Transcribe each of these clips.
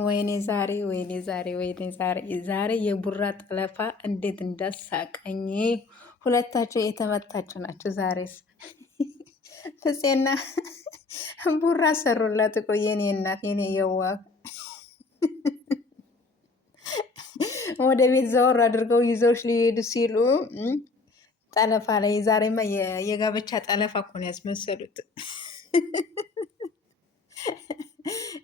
ወይኔ ዛሬ የቡራ ጠለፋ እንዴት እንዳሳቀኝ። ሁለታቸው የተመታቸው ናቸው። ዛሬስ ፍፄና ቡራ ሰሩላት እኮ የኔ እናት የኔ የዋ ወደ ቤት ዘወር አድርገው ይዘውሽ ሊሄዱ ሲሉ ጠለፋ ላይ ዛሬማ የጋብቻ ጠለፋ እኮ ነው ያስመሰሉት።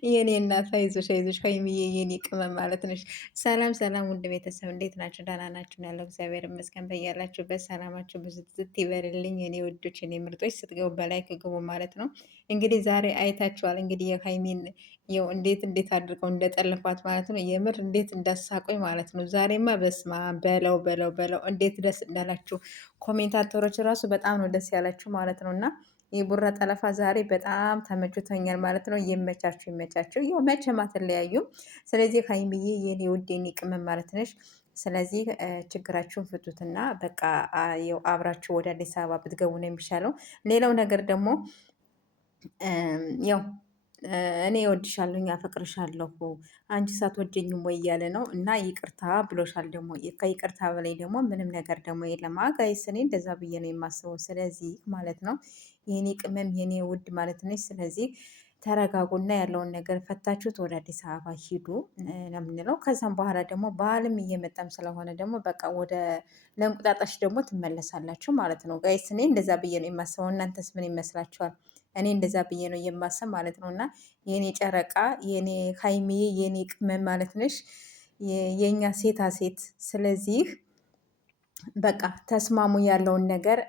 የኔ እናት አይዞሽ አይዞሽ ሀይሚዬ የኔ ቅመም ማለት ነሽ። ሰላም ሰላም፣ ውድ ቤተሰብ እንዴት ናችሁ? ደህና ናችሁ? ያለው እግዚአብሔር ይመስገን። በያላችሁበት ሰላማችሁ ብዙ ዝት ይበልልኝ የኔ ውዶች፣ የኔ ምርጦች። ስትገቡ በላይክ ግቡ ማለት ነው። እንግዲህ ዛሬ አይታችኋል እንግዲህ የሀይሚን ይኸው እንዴት አድርገው እንደጠለፏት ማለት ነው። የምር እንዴት እንዳሳቆኝ ማለት ነው። ዛሬማ በስማ በለው እንዴት ደስ እንዳላችሁ ኮሜንታተሮች ራሱ በጣም ነው ደስ ያላችሁ ማለት ነው። እና የቡራ ጠለፋ ዛሬ በጣም ተመችቶኛል ማለት ነው። ይመቻችሁ። ያው መቼም አትለያዩም። ስለዚህ ሀይሚዬ የኔ ውድ የኔ ቅመም ማለት ነሽ። ስለዚህ ችግራችሁን ፍቱትና በቃ ያው አብራችሁ ወደ አዲስ አበባ ብትገቡ ነው የሚሻለው። ሌላው ነገር ደግሞ ያው እኔ እወድሻለሁ አፈቅርሻለሁ አንቺ ሳትወጂኝም ወይ እያለ ነው እና ይቅርታ ብሎሻል። ደግሞ ከይቅርታ በላይ ደግሞ ምንም ነገር ደግሞ የለም። ጋይስ እኔ እንደዛ ብዬ ነው የማስበው። ስለዚህ ማለት ነው የኔ ቅመም የኔ ውድ ማለት ነች። ስለዚህ ተረጋጉና ያለውን ነገር ፈታችሁት ወደ አዲስ አበባ ሂዱ ነው የምንለው። ከዛም በኋላ ደግሞ በዓልም እየመጣም ስለሆነ ደግሞ በቃ ወደ ለእንቁጣጣሽ ደግሞ ትመለሳላችሁ ማለት ነው ጋይስ። እኔ እንደዛ ብዬ ነው የማስበው። እናንተስ ምን ይመስላችኋል? እኔ እንደዛ ብዬ ነው የማስብ ማለት ነው። እና የኔ ጨረቃ የኔ ሀይሚዬ የኔ ቅመም ማለት ነሽ የእኛ ሴታ ሴት። ስለዚህ በቃ ተስማሙ፣ ያለውን ነገር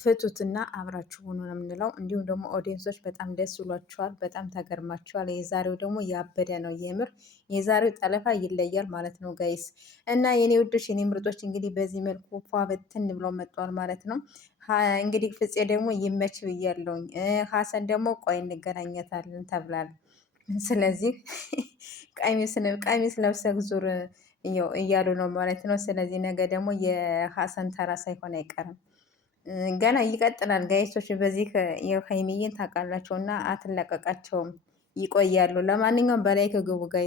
ፍቱትና አብራችሁ ሆኖ ነው የምንለው። እንዲሁም ደግሞ ኦዲየንሶች በጣም ደስ ብሏችኋል፣ በጣም ተገርማችኋል። የዛሬው ደግሞ ያበደ ነው የምር። የዛሬው ጠለፋ ይለያል ማለት ነው ጋይስ። እና የኔ ውዶች የኔ ምርጦች እንግዲህ በዚህ መልኩ ፏ በትን ብለው መጥቷል ማለት ነው። እንግዲህ ፍፄ ደግሞ ይመች ብያለሁኝ። ሀሰን ደግሞ ቆይ እንገናኘታለን ተብላል። ስለዚህ ቀሚስ ለብሰህ ዙር እያሉ ነው ማለት ነው። ስለዚህ ነገ ደግሞ የሀሰን ተራ ሳይሆን አይቀርም፣ ገና ይቀጥላል ጋይሶች። በዚህ የሀይሚዬን ታውቃላቸው እና አትለቀቃቸውም፣ ይቆያሉ። ለማንኛውም በላይ ከግቡ ጋይ